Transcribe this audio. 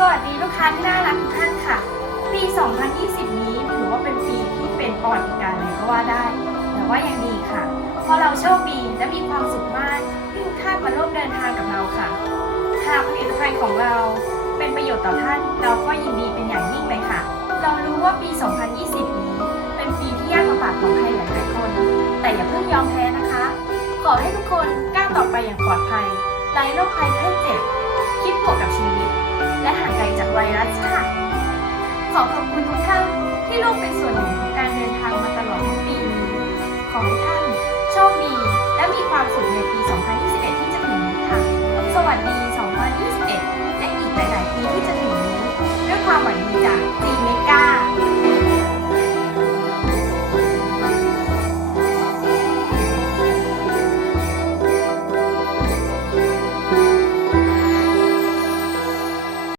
สวัสดีลูกค้าที่น่ารักทุกท่านค่ะ ปี 2020 นี้ถือว่าเป็นปีที่เป็นประวัติการเลยก็ว่าได้ แต่ว่ายังดีค่ะ เพราะเราโชคดีและมีความสุขมากที่ทุกท่านมาร่วมเดินทางกับเราค่ะ หากผลิตภัณฑ์ของเราเป็นประโยชน์ต่อท่านเราก็ยินดีเป็นอย่างยิ่งเลยค่ะ เรารู้ว่าปี 2020 นี้ เป็นปีที่ยากลำบากของใครหลายๆคน แต่อย่าเพิ่งยอมแพ้นะคะ ขอให้ทุกคนก้าวต่อไปอย่างปลอดภัยไร้โรคภัยไข้เจ็บ ไวรัสค่ะ ขอขอบคุณทุกท่านที่ร่วมเป็นส่วนหนึ่งของการเดินทางมาตลอดทั้งปีนี้ ขอให้ท่านโชคดีและมีความ